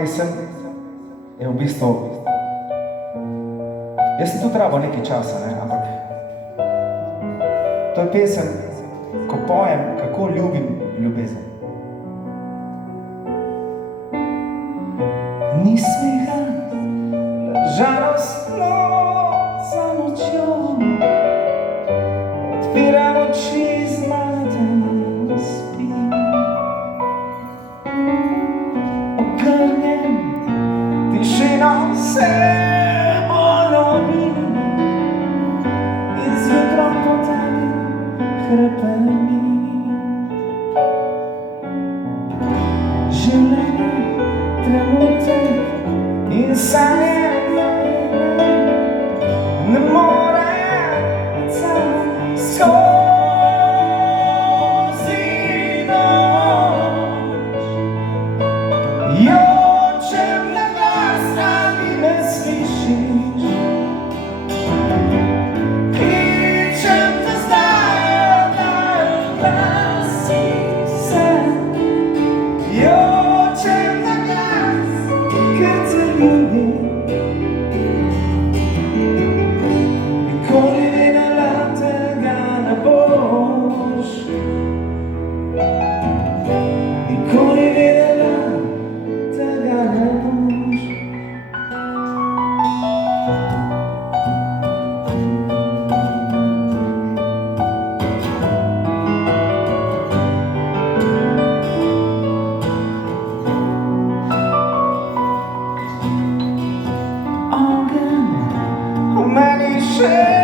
pesem je v bistvu, jaz sem tudi rabil nekaj časa, ne, ampak to je pesem, ko pojem, kako ljubim ljubezen. Ni smeha, žalostno za nočjo, odpiram oči, zmaten spim. Okrnjem tišino se bolovim in zjutrom po tebi hrepeni. Življenje, trenutek in sanje ne more skozi noč. Jočem na glas, ali me slišiš? Kličem te zdaj, da oglasi se. Jočem na glas, ker te ljubim. Nikoli vedela tega ne boš. Nikoli vedela tega ne boš. Ogen v meni še